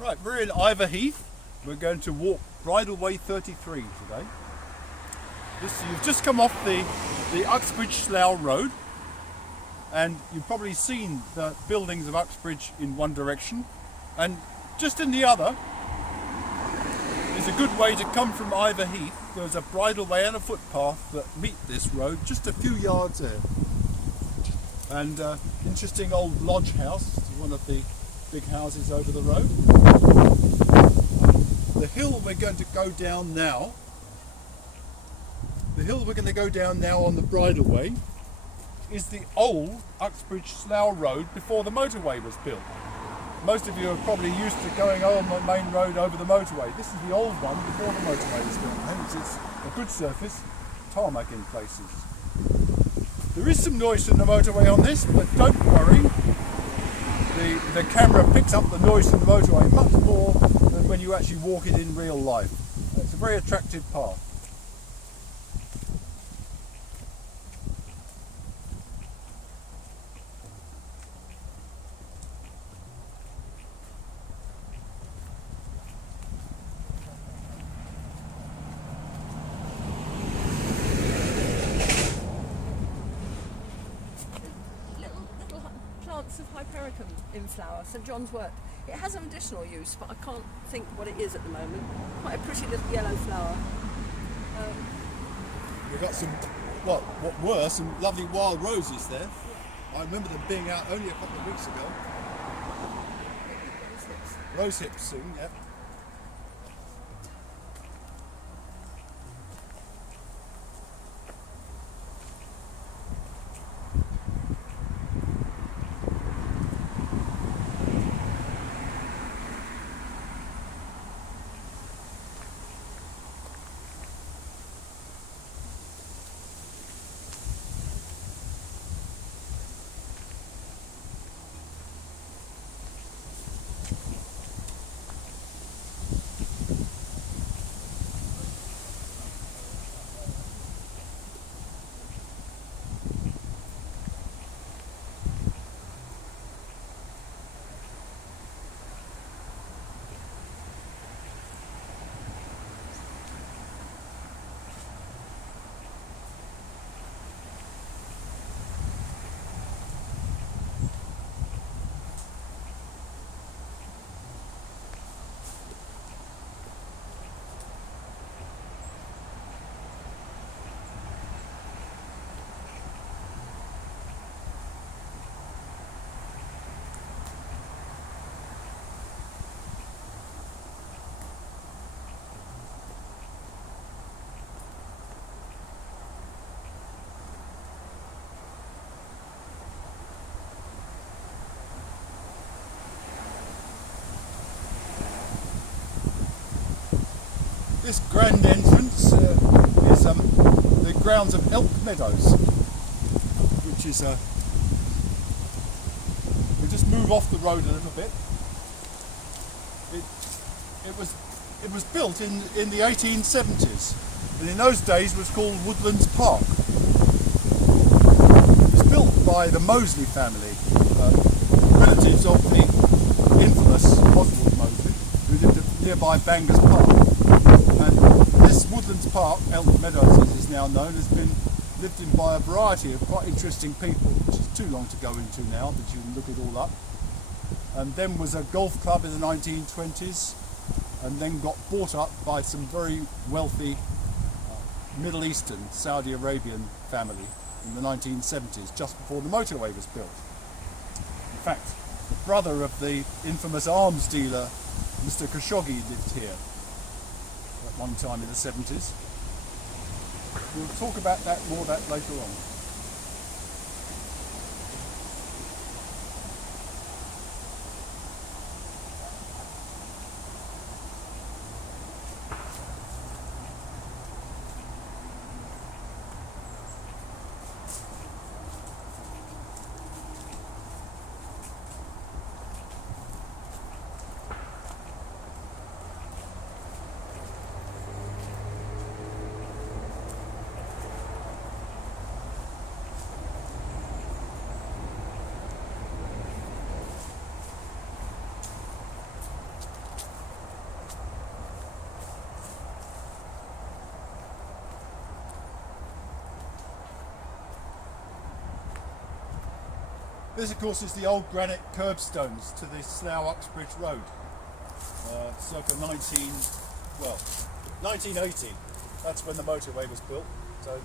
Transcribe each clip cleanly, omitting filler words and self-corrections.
Right, we're in Iver Heath. We're going to walk Bridleway 33 today. You've just come off the Uxbridge Slough road, and you've probably seen the buildings of Uxbridge in one direction, and just in the other is a good way to come from Iver Heath. There's a bridleway and a footpath that meet this road just a few yards there. And interesting old lodge house, one of the big houses over the road. The hill we're going to go down now, on the bridleway is the old Uxbridge Slough road before the motorway was built. Most of you are probably used to going on the main road over the motorway. This is the old one before the motorway was built. Hence it's a good surface, tarmac in places. There is some noise from the motorway on this, but don't worry. The camera picks up the noise from the motorway much more than when you actually walk it in real life. It's a very attractive path. Of Hypericum in flower, St John's wort. It has a medicinal use, but I can't think what it is at the moment. Quite a pretty little yellow flower. We've got some, what were some lovely wild roses there. I remember them being out only a couple of weeks ago. Rose hips soon, yeah. This grand entrance is the grounds of Elk Meadows, which is we just move off the road a little bit. It was built in the 1870s, and in those days was called Woodlands Park. It was built by the Mosley family, relatives of the infamous Oswald Mosley, who lived at nearby Bangors Park. And this Woodlands Park, Elk Meadows as it's now known, has been lived in by a variety of quite interesting people, which is too long to go into now, but you can look it all up. And then was a golf club in the 1920s, and then got bought up by some very wealthy Middle Eastern, Saudi Arabian family in the 1970s, just before the motorway was built. In fact, the brother of the infamous arms dealer, Mr. Khashoggi, lived here at one time in the 70s. We'll talk about more of that later on. This, of course, is the old granite curbstones to the Slough Uxbridge Road, circa 1980. That's when the motorway was built. So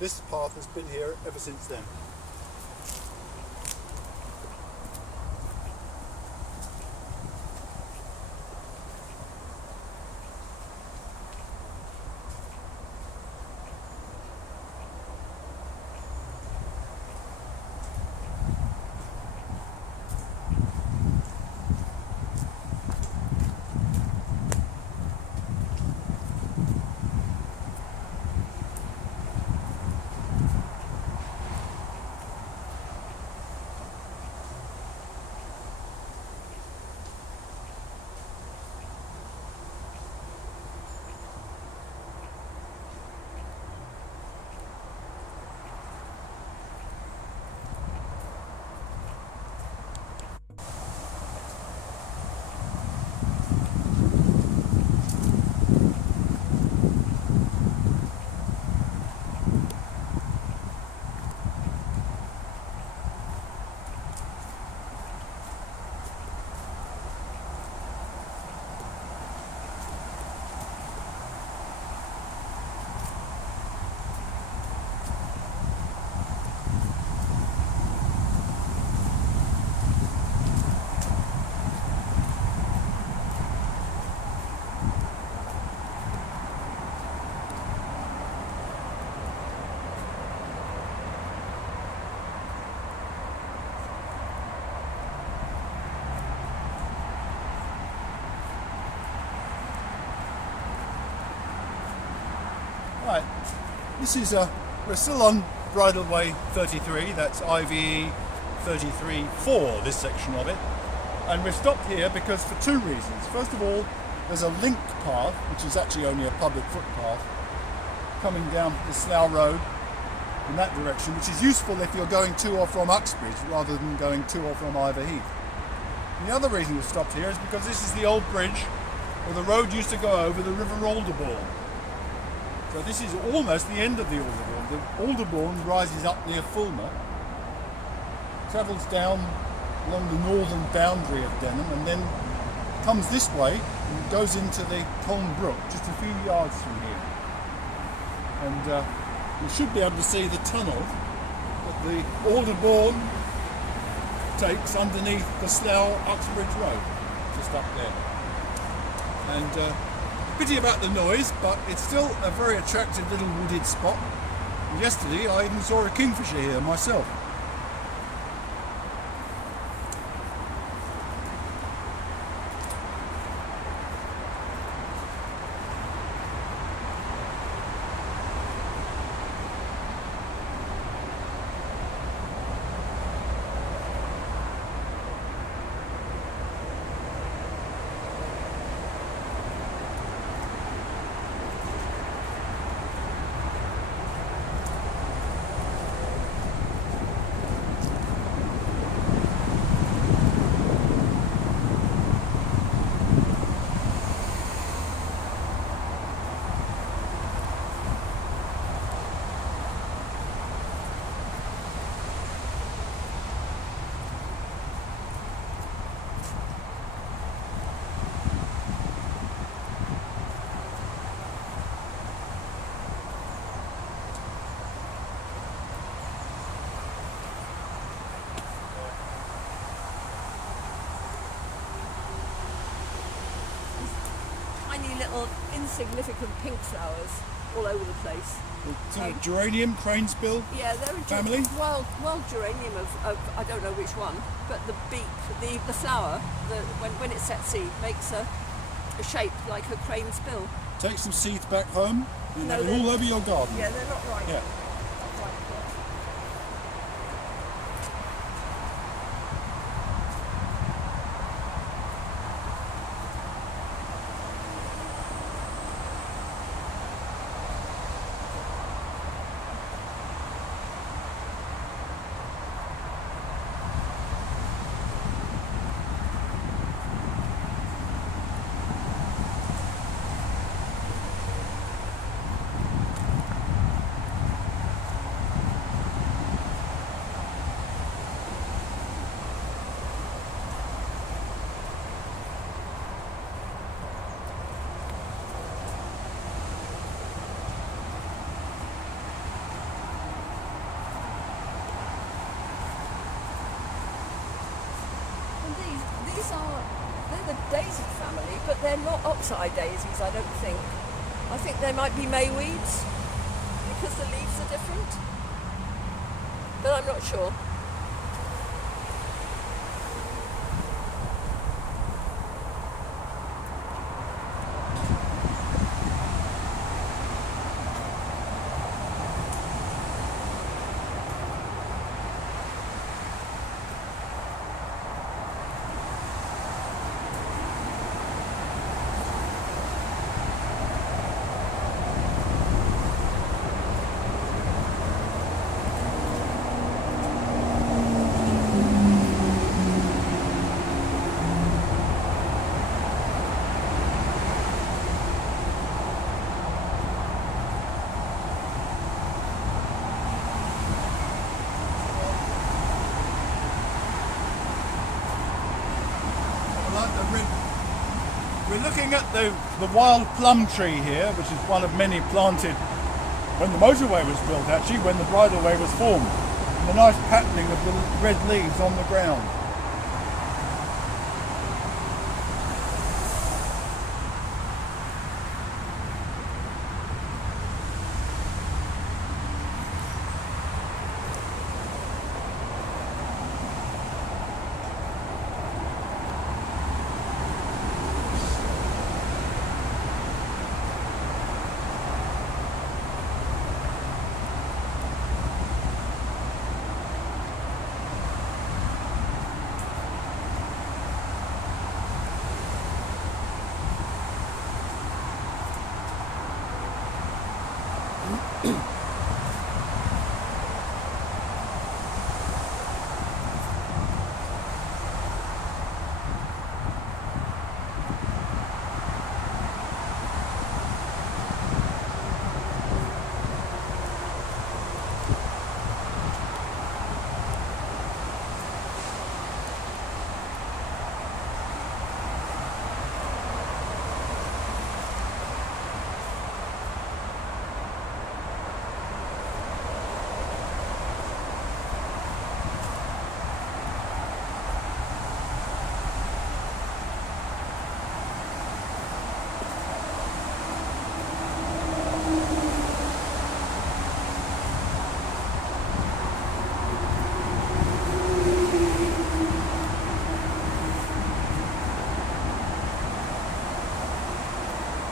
this path has been here ever since then. Right, this is we're still on Bridleway 33, that's IVE 33-4, this section of it. And we've stopped here because for two reasons. First of all, there's a link path, which is actually only a public footpath, coming down the Slough Road in that direction, which is useful if you're going to or from Uxbridge rather than going to or from Iver Heath. And the other reason we've stopped here is because this is the old bridge where the road used to go over the River Alder Bourne. So this is almost the end of the Alder Bourne. The Alder Bourne rises up near Fulmer, travels down along the northern boundary of Denham and then comes this way and goes into the Colne Brook just a few yards from here. And you should be able to see the tunnel that the Alder Bourne takes underneath the Slough Uxbridge Road, just up there. And pity about the noise, but it's still a very attractive little wooded spot. And yesterday I even saw a kingfisher here myself. Little insignificant pink flowers all over the place. Geranium, cranesbill, yeah, they're a family? Wild geranium of I don't know which one, but the beak, the flower, when it sets seed, makes a shape like a cranesbill. Take some seeds back home, and No, they're all over your garden. Yeah, they're not right. Yeah. Not right. the daisy family, but they're not ox-eye daisies, I don't think. I think they might be mayweeds because the leaves are different, but I'm not sure. We're looking at the wild plum tree here, which is one of many planted when the motorway was built, actually, when the bridleway was formed. And the nice patterning of the red leaves on the ground.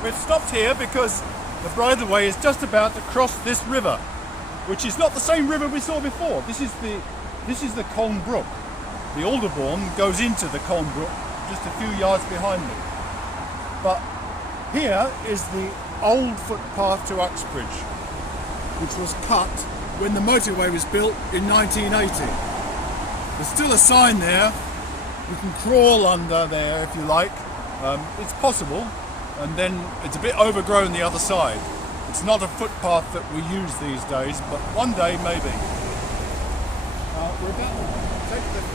We've stopped here because the bridleway is just about to cross this river, which is not the same river we saw before. This is the Colne Brook. The Alder Bourne goes into the Colne Brook just a few yards behind me. But here is the old footpath to Uxbridge, which was cut when the motorway was built in 1980. There's still a sign there. You can crawl under there if you like. It's possible. And then it's a bit overgrown the other side. It's not a footpath that we use these days, but one day maybe. We're about to take the...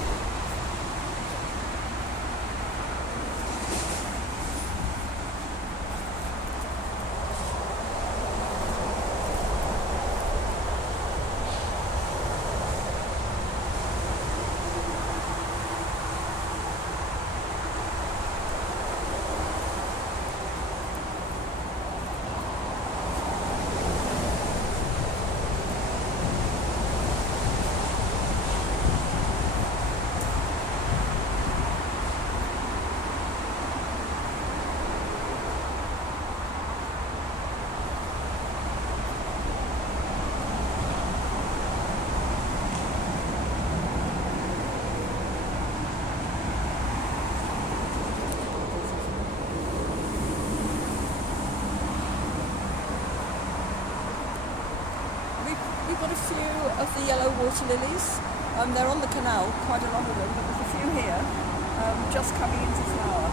We've got a few of the yellow water lilies. They're on the canal, quite a lot of them, but there's a few here just coming into flower.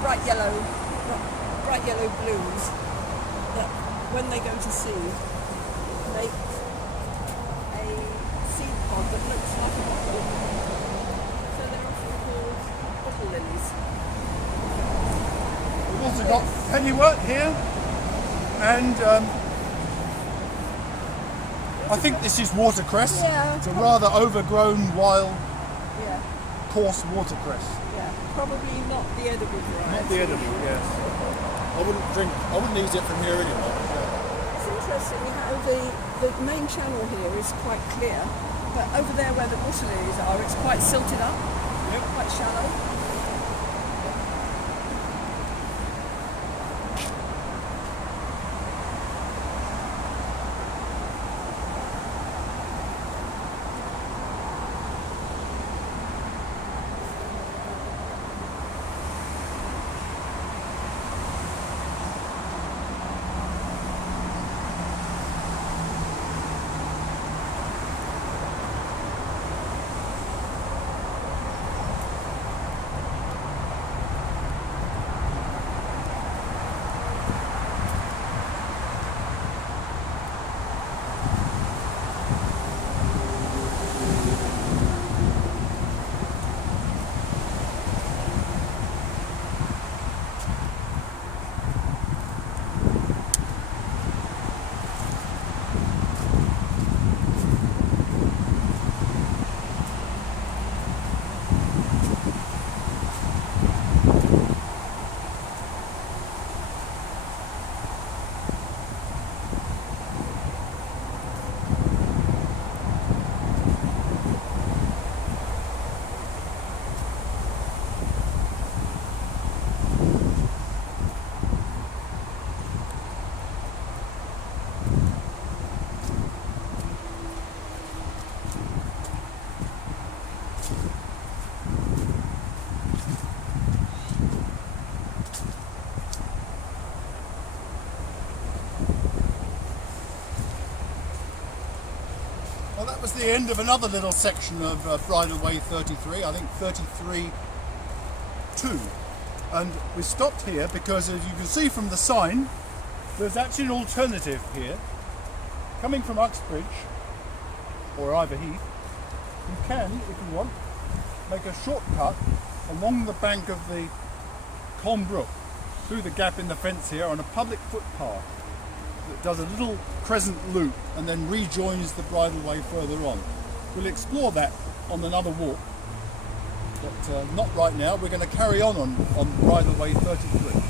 Bright yellow blooms that, when they go to seed, make a seed pod that looks like a bottle. So they're often called bottle lilies. We've also got pennywort here, and I think this is watercress. Yeah. It's a rather overgrown, wild, Yeah. coarse watercress. Yeah. Probably not the edible variety. Not the edible, yes. I wouldn't use it from here anyway. Yeah. It's interesting how the main channel here is quite clear, but over there where the water lilies are, it's quite silted up, quite shallow. Well, that was the end of another little section of Bridleway 33, I think 33-2. And we stopped here because, as you can see from the sign, there's actually an alternative here. Coming from Uxbridge, or Iver Heath, you can, if you want, make a shortcut along the bank of the Colne Brook, through the gap in the fence here on a public footpath that does a little crescent loop and then rejoins the bridleway further on. We'll explore that on another walk, but not right now. We're going to carry on Bridleway 33.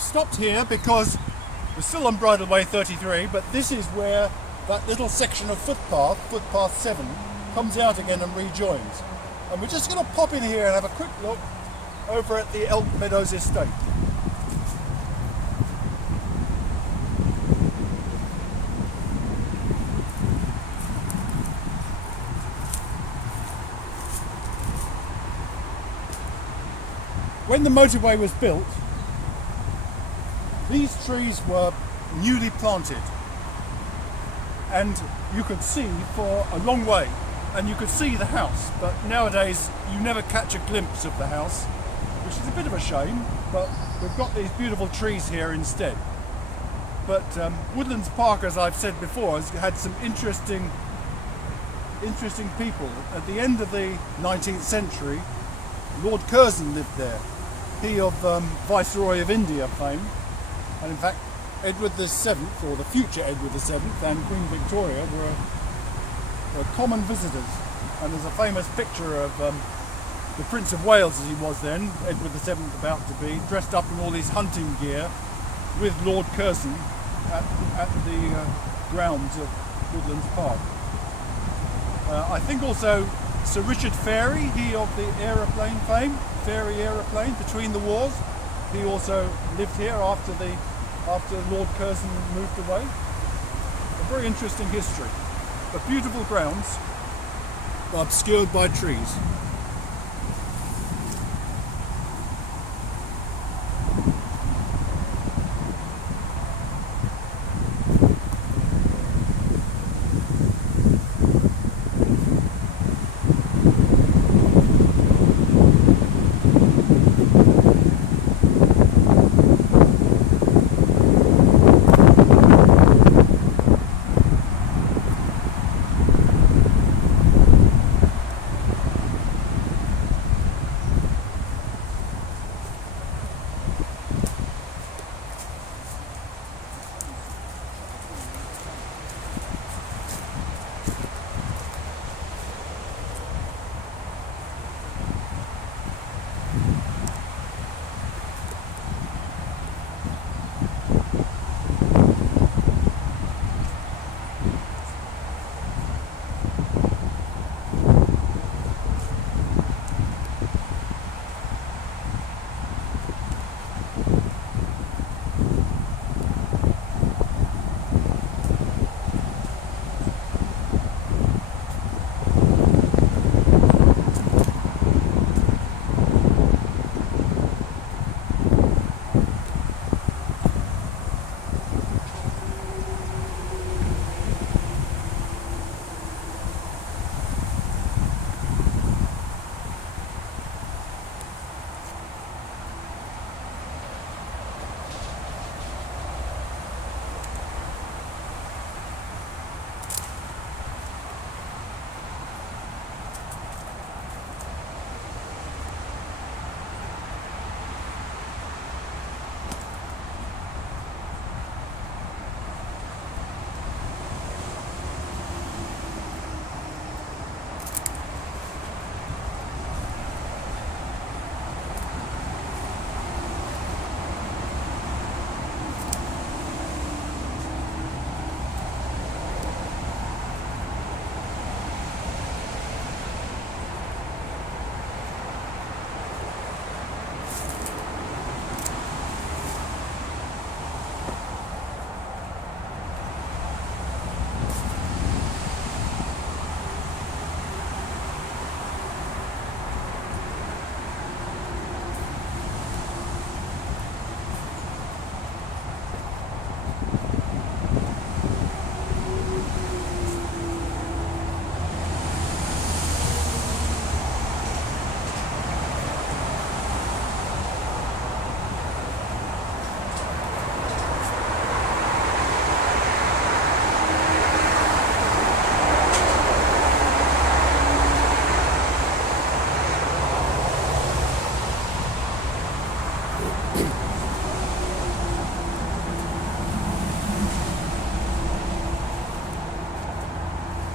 we've stopped here because we're still on Bridleway 33, but this is where that little section of footpath 7, comes out again and rejoins. And we're just going to pop in here and have a quick look over at the Elk Meadows estate. When the motorway was built, these trees were newly planted, and you could see for a long way, and you could see the house, but nowadays you never catch a glimpse of the house, which is a bit of a shame, but we've got these beautiful trees here instead. But Woodlands Park, as I've said before, has had some interesting people. At the end of the 19th century, Lord Curzon lived there. He of Viceroy of India fame, and in fact Edward VII, or the future Edward VII, and Queen Victoria were common visitors. And there's a famous picture of the Prince of Wales, as he was then, Edward VII about to be, dressed up in all his hunting gear with Lord Curzon at the grounds of Woodlands Park. I think also Sir Richard Fairey, he of the aeroplane fame, Fairey aeroplane between the wars, he also lived here after Lord Curzon moved away. A very interesting history, but beautiful grounds obscured by trees.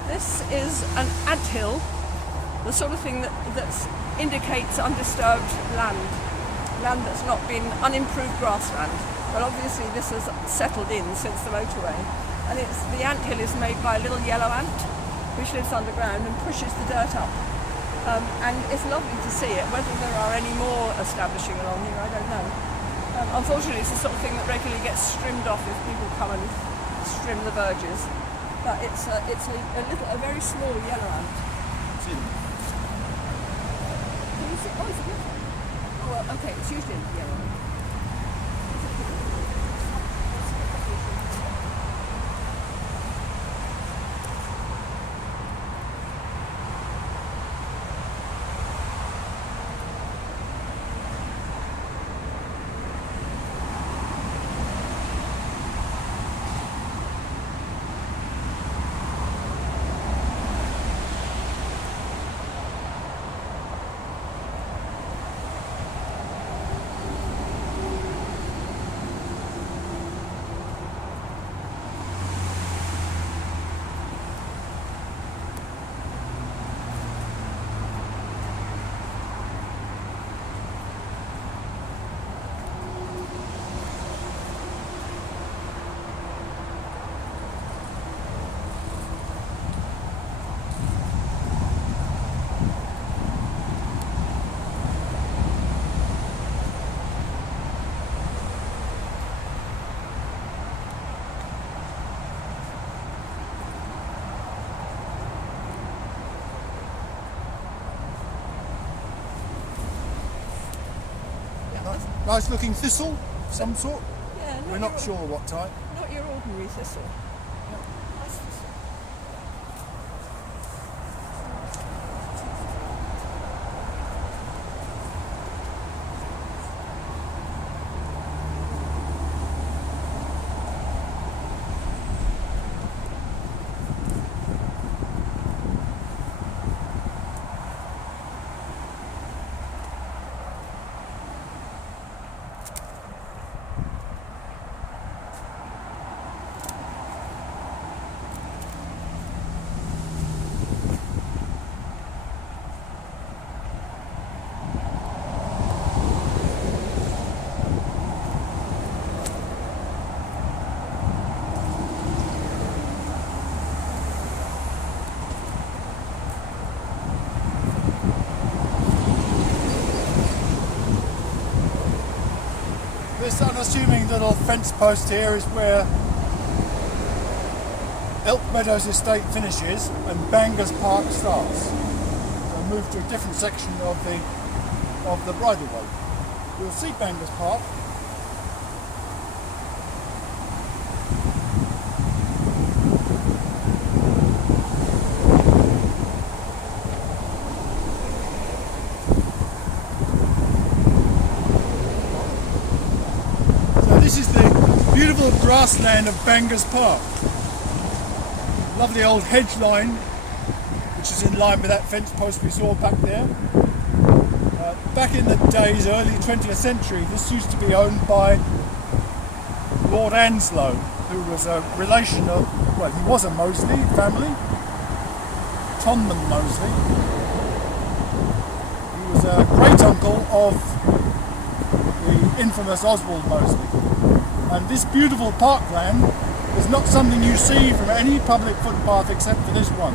This is an anthill, the sort of thing that indicates undisturbed land that's not been unimproved grassland. but obviously this has settled in since the motorway. And the anthill is made by a little yellow ant, which lives underground and pushes the dirt up. And it's lovely to see it. Whether there are any more establishing along here, I don't know. Unfortunately, it's the sort of thing that regularly gets trimmed off if people come and trim the verges. But it's a very small yellow ant. See them? Can you see? Oh, it's a good one. Oh, well, okay, it's usually yellow. Nice looking thistle, some sort. Yeah, We're not sure what type. Not your ordinary thistle. Nice thistle. This unassuming little fence post here is where Elk Meadows Estate finishes and Bangors Park starts. So move to a different section of the bridleway. You'll see Bangors Park. This is the beautiful grassland of Bangors Park. Lovely old hedge line, which is in line with that fence post we saw back there. Back in the days, early 20th century, this used to be owned by Lord Anslow, who was a relation of, well, he was a Mosley family, Tonman Mosley. He was a great uncle of the infamous Oswald Mosley. And this beautiful parkland is not something you see from any public footpath except for this one.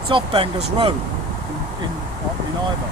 It's off Bangors Road in Iver.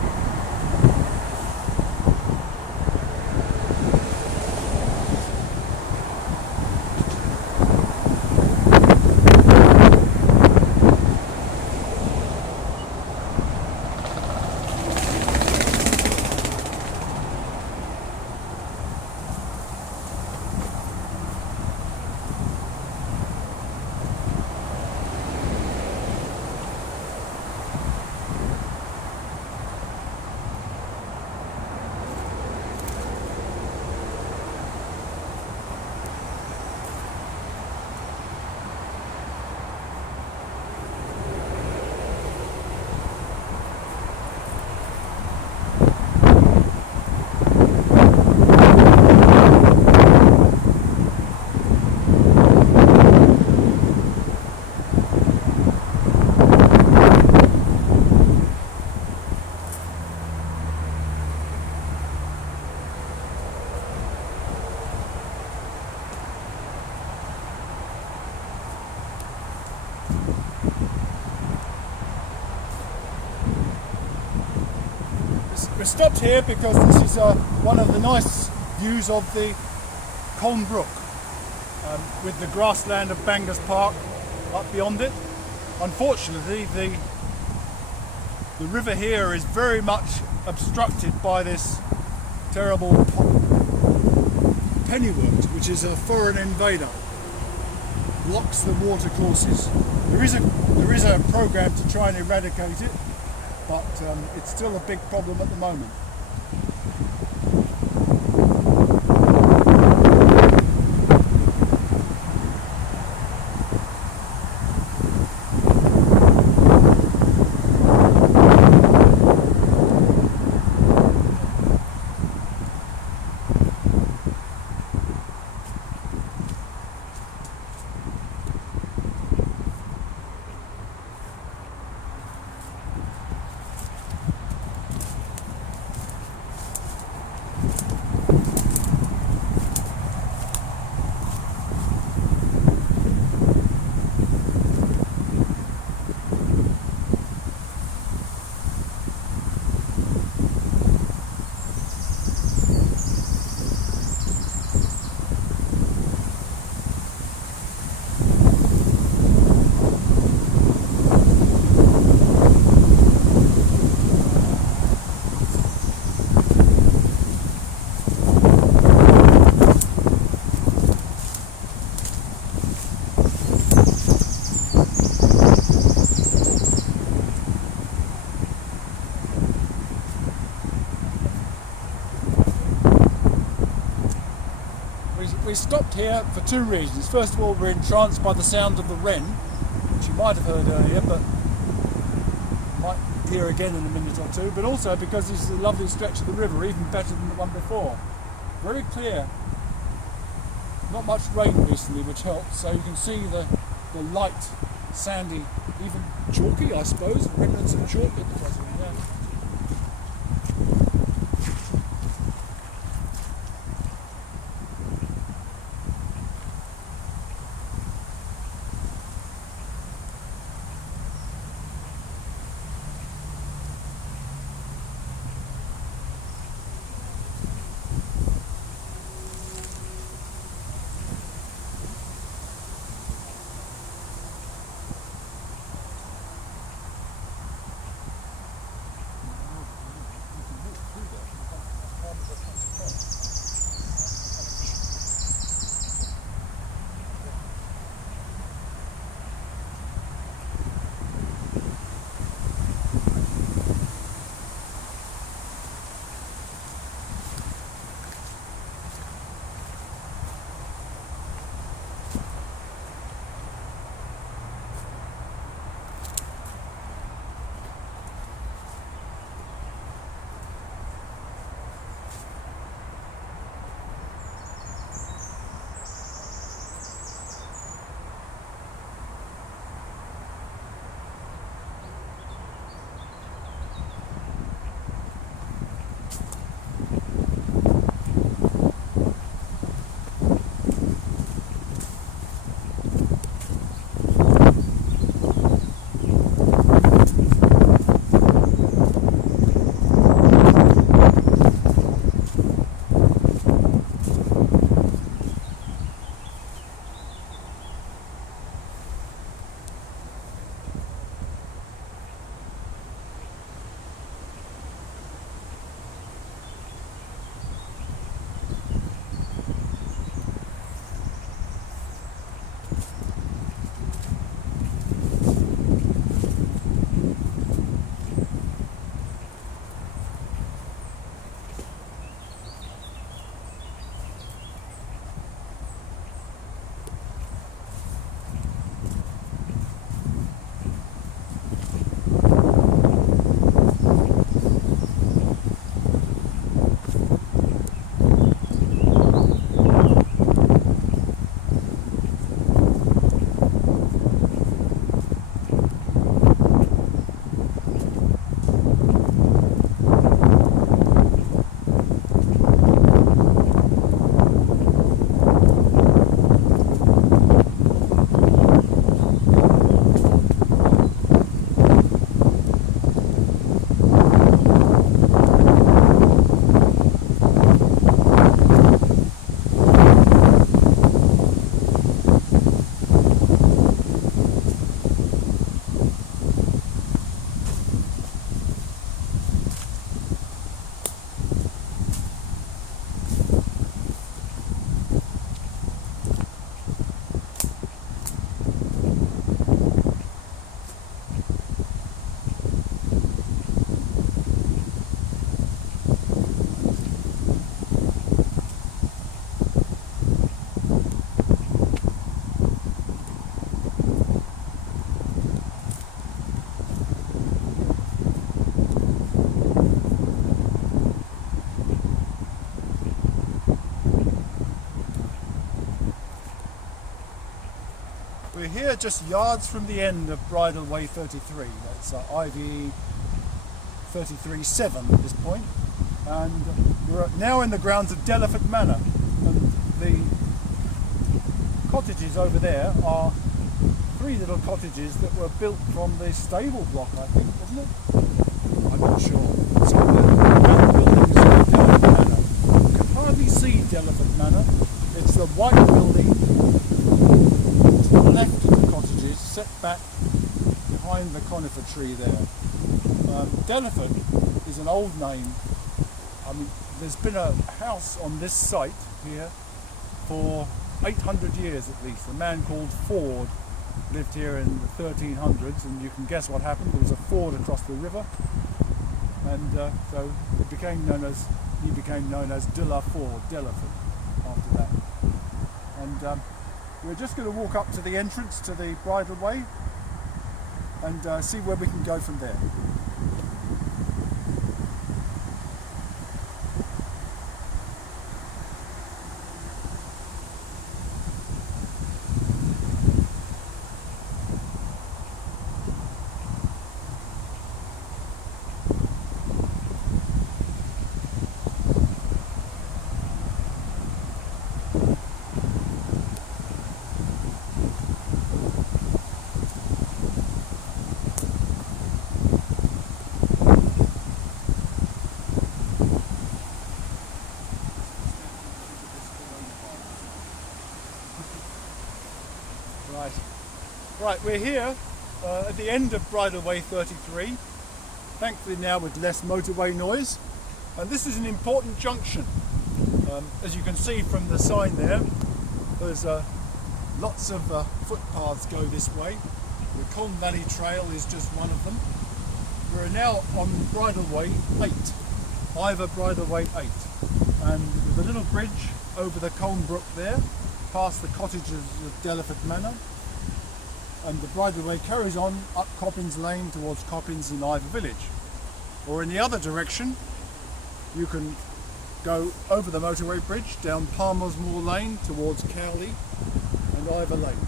We're stopped here because this is one of the nice views of the Colne Brook, with the grassland of Bangors Park up beyond it. Unfortunately, the river here is very much obstructed by this terrible pennywort, which is a foreign invader. Blocks the water courses. There is a program to try and eradicate it, but it's still a big problem at the moment. We stopped here for two reasons. First of all, we're entranced by the sound of the wren, which you might have heard earlier, but might hear again in a minute or two, but also because this is a lovely stretch of the river, even better than the one before. Very clear. Not much rain recently, which helps, so you can see the light, sandy, even chalky, I suppose, remnants of chalk at the bottom. Yeah. We're here just yards from the end of Bridleway 33. That's Ive 33-7 at this point. And we're now in the grounds of Delaford Manor. And the cottages over there are 3 little cottages that were built from the stable block, I think, wasn't it? I'm not sure. So the buildings of Delaford Manor. You can hardly see Delaford Manor. It's the white building to the left of the cottages, set back behind the conifer tree there. Delaford is an old name. I mean, there's been a house on this site here for 800 years at least. A man called Ford lived here in the 1300s, and you can guess what happened. There was a ford across the river, and so he became known as Delaford after that. And we're just going to walk up to the entrance to the Bridleway and see where we can go from there. Right, we're here at the end of Bridleway 33, thankfully now with less motorway noise, and this is an important junction. As you can see from the sign there's lots of footpaths go this way. The Colne Valley Trail is just one of them. We're now on Bridleway 8, Iver Bridleway 8, and with a little bridge over the Colne Brook there, past the cottages of Delaford Manor. And the Bridleway carries on up Coppins Lane towards Coppins and Iver Village. Or in the other direction, you can go over the motorway bridge down Palmer's Moor Lane towards Cowley and Iver Lane.